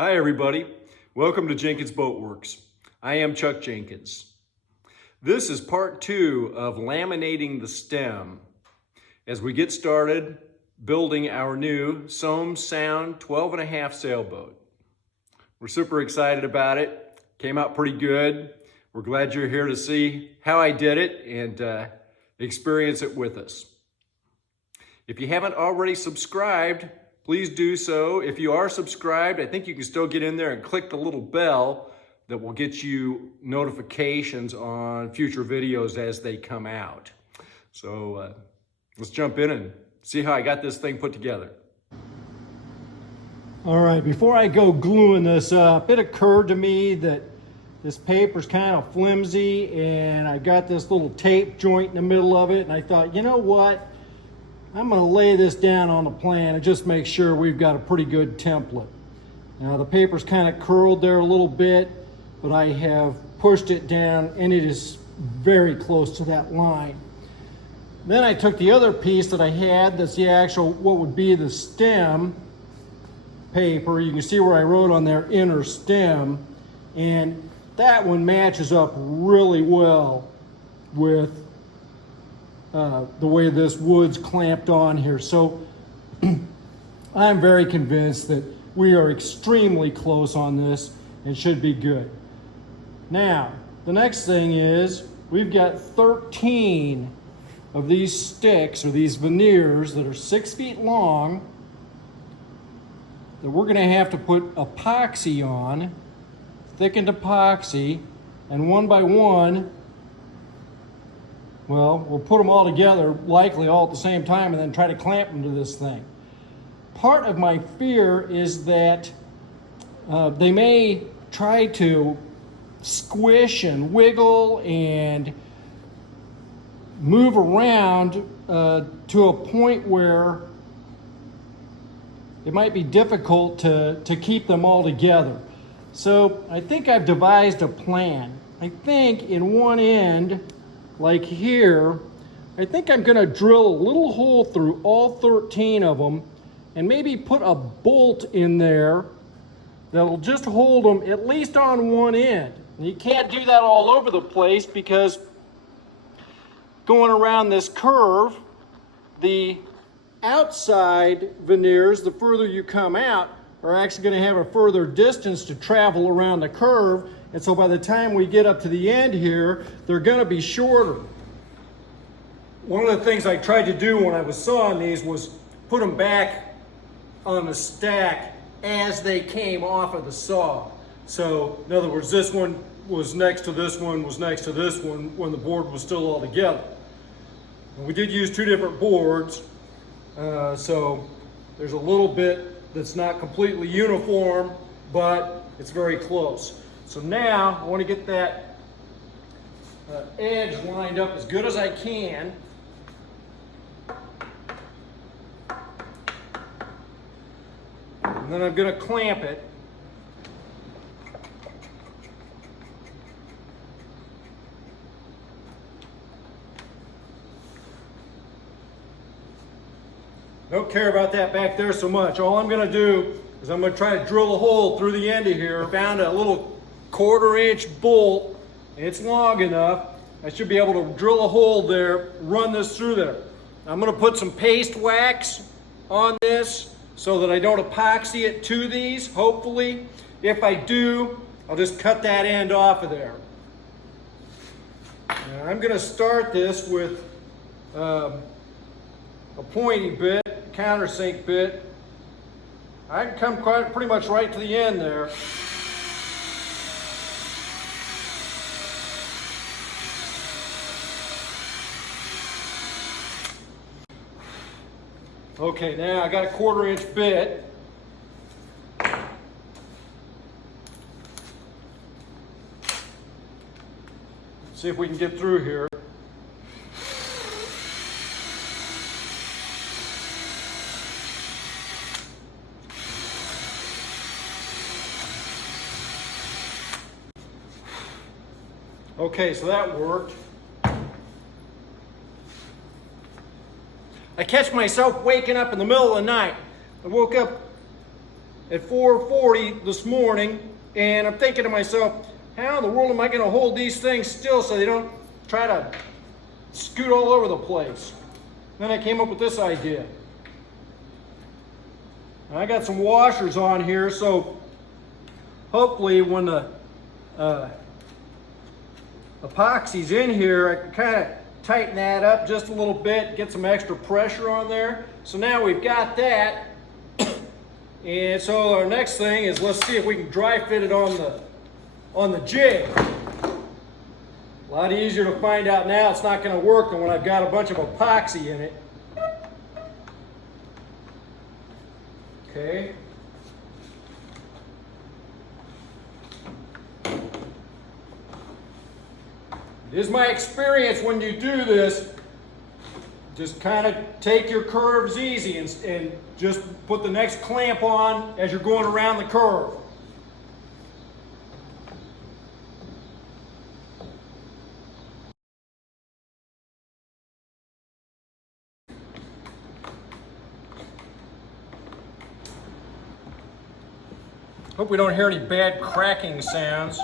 Hi everybody, welcome to Jenkins Boat Works. I am Chuck Jenkins. This is part 2 of laminating the stem as we get started building our new Sohm Sound 12.5 sailboat. We're super excited about it. Came out pretty good. We're glad you're here to see how I did it and experience it with us. If you haven't already subscribed, please do so. If you are subscribed, I think you can still get in there and click the little bell that will get you notifications on future videos as they come out. So let's jump in and see how I got this thing put together. All right, before I go gluing this up, it occurred to me that this paper's kind of flimsy and I got this little tape joint in the middle of it, and I thought, you know what? I'm going to lay this down on the plan and just make sure we've got a pretty good template. Now the paper's kind of curled there a little bit, but I have pushed it down and it is very close to that line. Then I took the other piece that I had, that's the actual, what would be the stem paper. You can see where I wrote on there, inner stem, and that one matches up really well with the way this wood's clamped on here. So I'm very convinced that we are extremely close on this and should be good. Now, the next thing is we've got 13 of these sticks or these veneers that are 6 feet long that we're going to have to put epoxy on, thickened epoxy, and one by one, well, we'll put them all together, likely all at the same time, and then try to clamp them to this thing. Part of my fear is that they may try to squish and wiggle and move around to a point where it might be difficult to keep them all together. So I think I've devised a plan. I think in one end, like here, I think I'm gonna drill a little hole through all 13 of them and maybe put a bolt in there that'll just hold them at least on one end. And you can't do that all over the place because going around this curve, the outside veneers, the further you come out, are actually going to have a further distance to travel around the curve, and so by the time we get up to the end here, they're going to be shorter. One of the things I tried to do when I was sawing these was put them back on the stack as they came off of the saw. So in other words, this one was next to this one, was next to this one when the board was still all together. And we did use 2 different boards, so there's a little bit that's not completely uniform, but it's very close. So now I want to get that edge lined up as good as I can. And then I'm going to clamp it. Don't care about that back there so much. All I'm going to do is I'm going to try to drill a hole through the end of here. I found a little 1/4-inch bolt. It's long enough. I should be able to drill a hole there, run this through there. I'm going to put some paste wax on this so that I don't epoxy it to these, hopefully. If I do, I'll just cut that end off of there. Now, I'm going to start this with a pointy bit, countersink bit. I can come pretty much right to the end there. Okay, now I got a 1/4-inch bit. See if we can get through here. Okay, so that worked. I catch myself waking up in the middle of the night. I woke up at 4:40 this morning, and I'm thinking to myself, how in the world am I going to hold these things still so they don't try to scoot all over the place? Then I came up with this idea. I got some washers on here, so hopefully when the epoxy's in here, I can kind of tighten that up just a little bit, get some extra pressure on there. So now we've got that. And so our next thing is, let's see if we can dry fit it on the jig. A lot easier to find out now it's not going to work than when I've got a bunch of epoxy in it. Okay. It is my experience when you do this, just kind of take your curves easy and just put the next clamp on as you're going around the curve. Hope we don't hear any bad cracking sounds.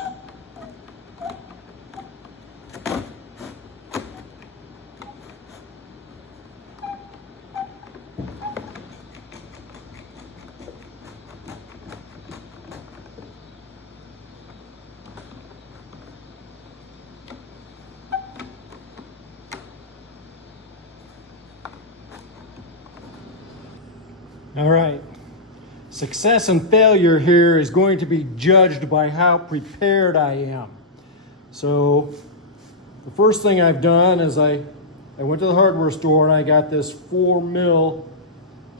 All right. Success and failure here is going to be judged by how prepared I am. So the first thing I've done is I went to the hardware store and I got this 4mm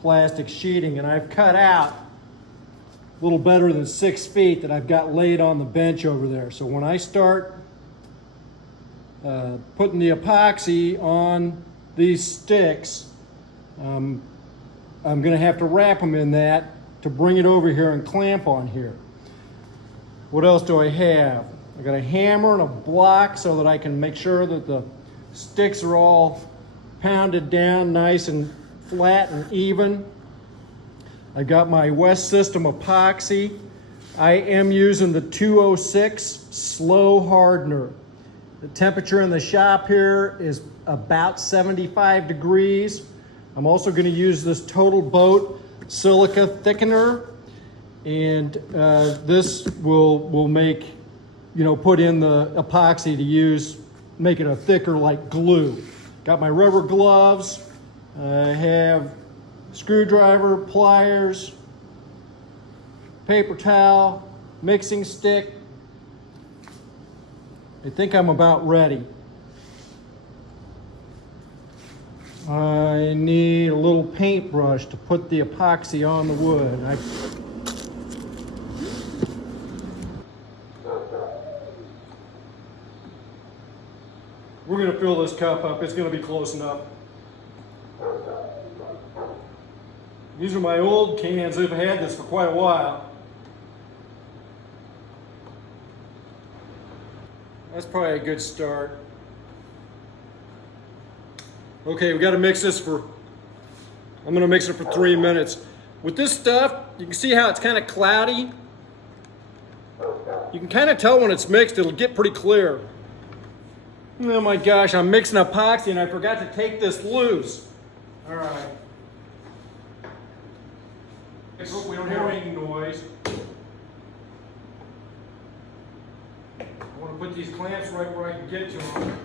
plastic sheeting, and I've cut out a little better than 6 feet that I've got laid on the bench over there. So when I start putting the epoxy on these sticks, I'm going to have to wrap them in that to bring it over here and clamp on here. What else do I have? I got a hammer and a block so that I can make sure that the sticks are all pounded down nice and flat and even. I've got my West System epoxy. I am using the 206 slow hardener. The temperature in the shop here is about 75 degrees. I'm also going to use this Total Boat silica thickener, and this will make, put in the epoxy to use, make it a thicker like glue. Got my rubber gloves. I have screwdriver, pliers, paper towel, mixing stick. I think I'm about ready. I need a little paintbrush to put the epoxy on the wood. We're going to fill this cup up. It's going to be close enough. These are my old cans. I've had this for quite a while. That's probably a good start. Okay, we got to mix this I'm going to mix it for 3 minutes. With this stuff, you can see how it's kind of cloudy. You can kind of tell when it's mixed, it'll get pretty clear. Oh my gosh, I'm mixing epoxy and I forgot to take this loose. All right. Let's hope we don't hear any noise. I want to put these clamps right where I can get to them.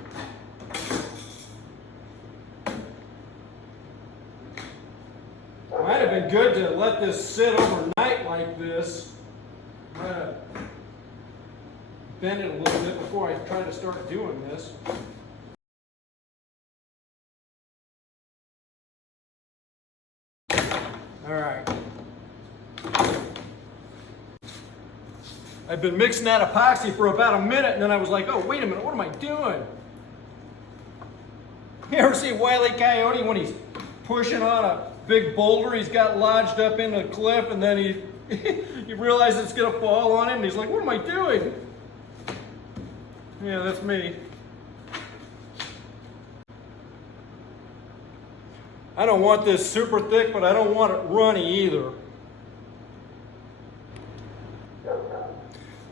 Might have been good to let this sit overnight like this. I'm gonna bend it a little bit before I try to start doing this. All right. I've been mixing that epoxy for about a minute, and then I was like, oh, wait a minute, what am I doing? You ever see Wile E. Coyote when he's pushing on a big boulder he's got lodged up in the cliff, and then he realizes it's gonna fall on him, and he's like, what am I doing? Yeah, that's me. I don't want this super thick, but I don't want it runny either.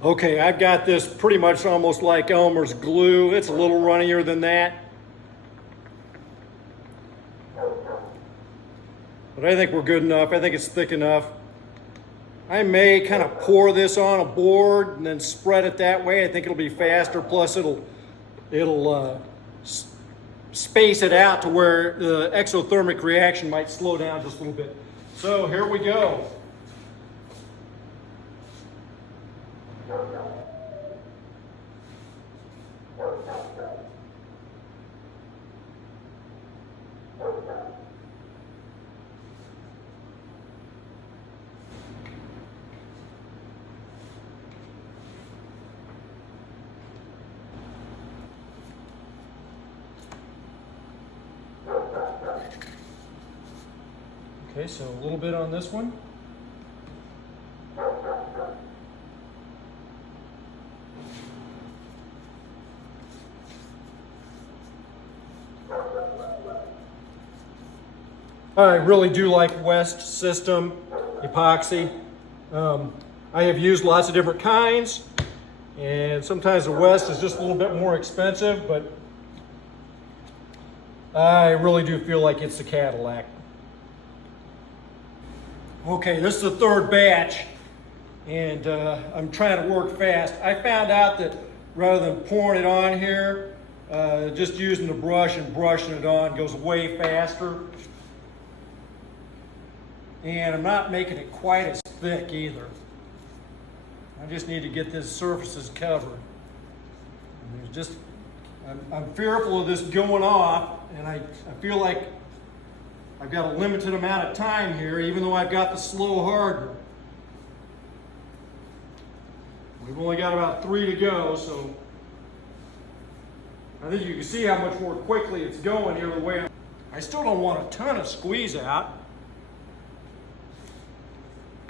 Okay, I've got this pretty much almost like Elmer's glue. It's a little runnier than that. But I think we're good enough. I think it's thick enough. I may kind of pour this on a board and then spread it that way. I think it'll be faster. Plus it'll space it out to where the exothermic reaction might slow down just a little bit. So here we go. Okay, so a little bit on this one. I really do like West system epoxy. I have used lots of different kinds, and sometimes the West is just a little bit more expensive, but I really do feel like it's the Cadillac. Okay, this is the third batch, and I'm trying to work fast. I found out that rather than pouring it on here, just using the brush and brushing it on goes way faster. And I'm not making it quite as thick either. I just need to get these surfaces covered. And there's just, I'm fearful of this going off, and I feel like I've got a limited amount of time here, even though I've got the slow hardener. We've only got about 3 to go, so I think you can see how much more quickly it's going here the way I still don't want a ton of squeeze out.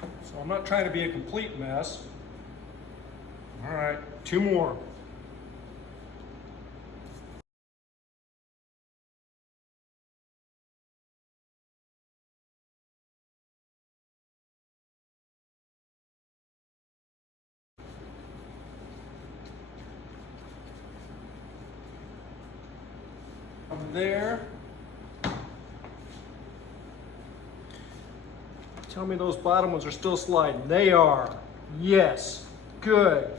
So I'm not trying to be a complete mess. All right, 2 more. There. Tell me those bottom ones are still sliding. They are. Yes. Good.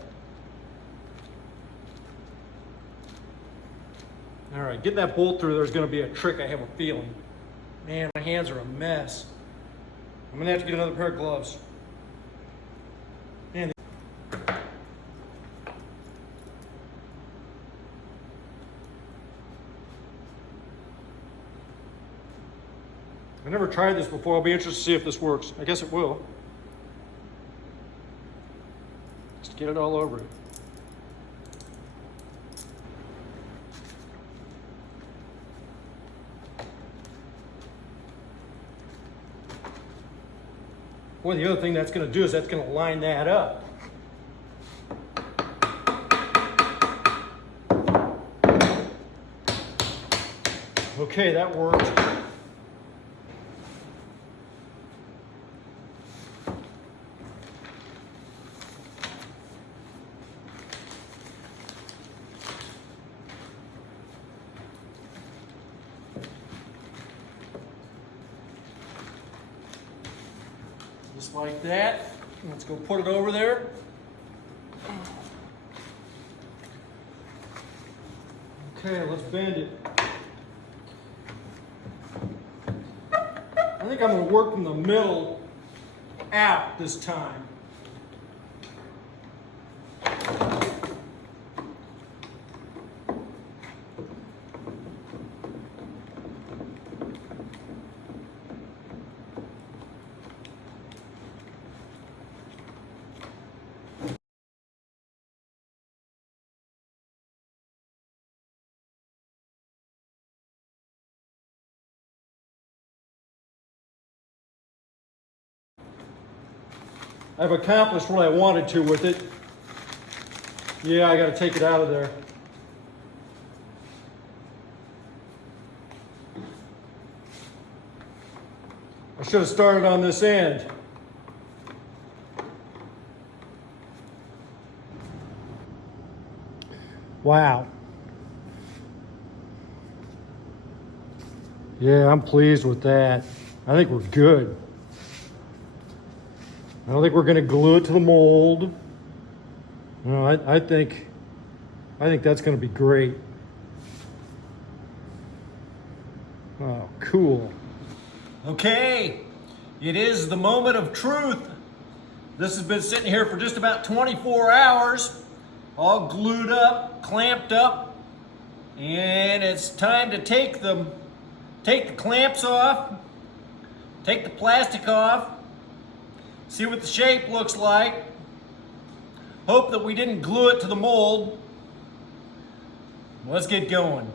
All right, getting that bolt through there is going to be a trick, I have a feeling. Man, my hands are a mess. I'm going to have to get another pair of gloves. Man. I've never tried this before. I'll be interested to see if this works. I guess it will. Just get it all over it. Boy, the other thing that's going to do is that's going to line that up. Okay, that worked. Just like that. Let's go put it over there. Okay, let's bend it. I think I'm going to work from the middle out this time. I've accomplished what I wanted to with it. Yeah, I got to take it out of there. I should have started on this end. Wow. Yeah, I'm pleased with that. I think we're good. I don't think we're gonna glue it to the mold. No, I think that's gonna be great. Oh, cool. Okay, it is the moment of truth. This has been sitting here for just about 24 hours, all glued up, clamped up, and it's time to take the clamps off, take the plastic off, see what the shape looks like. Hope that we didn't glue it to the mold. Let's get going.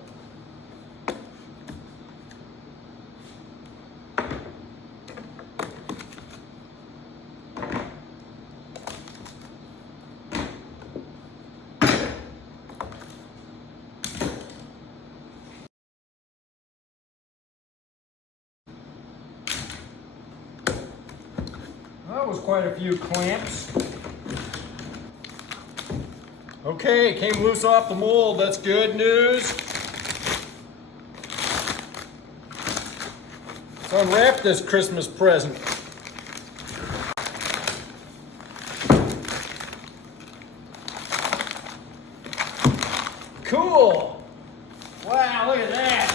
That was quite a few clamps. Okay, came loose off the mold. That's good news. Let's unwrap this Christmas present. Cool. Wow, look at that.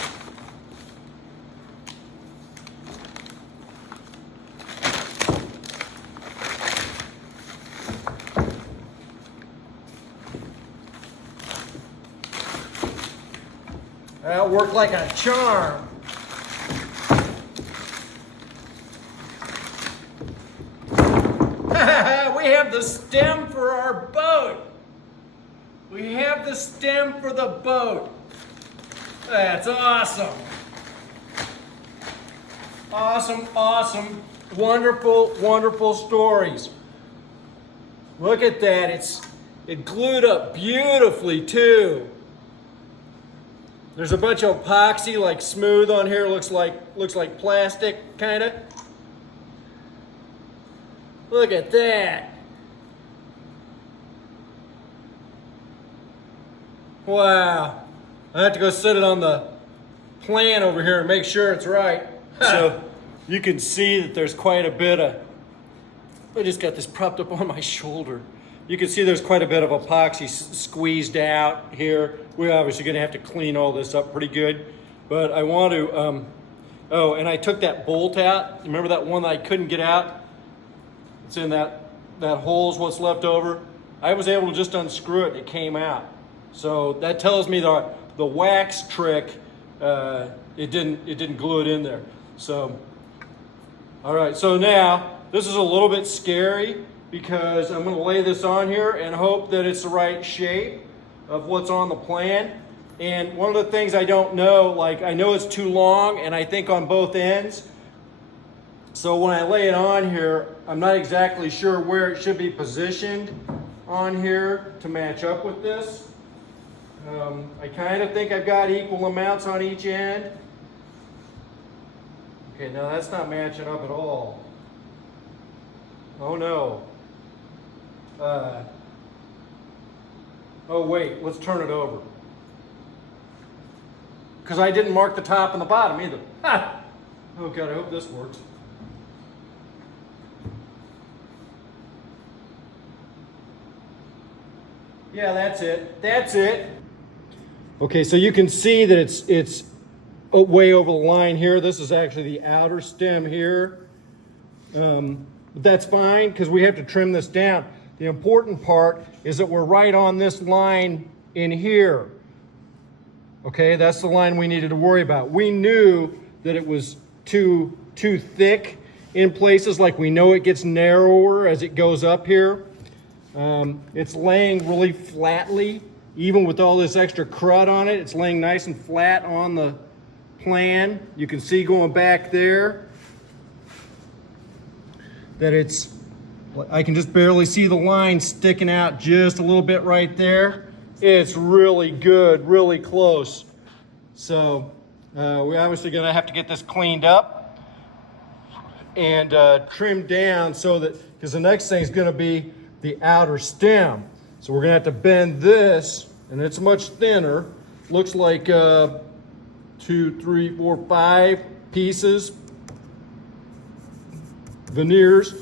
That worked like a charm. We have the stem for our boat. We have the stem for the boat. That's awesome. Awesome, awesome, wonderful, wonderful stories. Look at that. It glued up beautifully too. There's a bunch of epoxy, like smooth on here. Looks like plastic, kind of. Look at that. Wow. I have to go set it on the plan over here and make sure it's right. So you can see that there's quite a bit of, I just got this propped up on my shoulder. You can see there's quite a bit of epoxy squeezed out here. We're obviously gonna have to clean all this up pretty good, but I want to, oh, and I took that bolt out. Remember that one that I couldn't get out? It's in that hole's what's left over. I was able to just unscrew it, it came out. So that tells me the wax trick, it didn't glue it in there. So, all right, so now this is a little bit scary because I'm gonna lay this on here and hope that it's the right shape of what's on the plan. And one of the things I don't know, like I know it's too long and I think on both ends. So when I lay it on here, I'm not exactly sure where it should be positioned on here to match up with this. I kind of think I've got equal amounts on each end. Okay, now that's not matching up at all. Oh no. Oh wait, let's turn it over. Because I didn't mark the top and the bottom either. Ha! Oh God, I hope this works. Yeah, that's it. That's it. Okay, so you can see that it's way over the line here. This is actually the outer stem here. But that's fine because we have to trim this down. The important part is that we're right on this line in here. Okay, that's the line we needed to worry about. We knew that it was too thick in places, like we know it gets narrower as it goes up here. It's laying really flatly, even with all this extra crud on it. It's laying nice and flat on the plan. You can see going back there that I can just barely see the line sticking out just a little bit right there. It's really good, really close. So we're obviously gonna have to get this cleaned up and trimmed down so that, because the next thing is gonna be the outer stem. So we're gonna have to bend this and it's much thinner. Looks like 2, 3, 4, 5 pieces, veneers.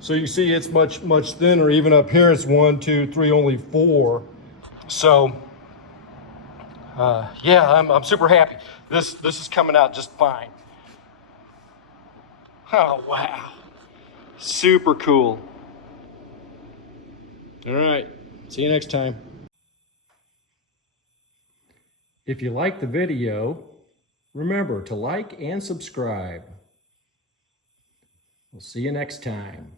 So you see it's much thinner. Even up here it's 1, 2, 3, only 4. So yeah, I'm super happy. This is coming out just fine. Oh wow, super cool. All right, see you next time. If you like the video, remember to like and subscribe. We'll see you next time.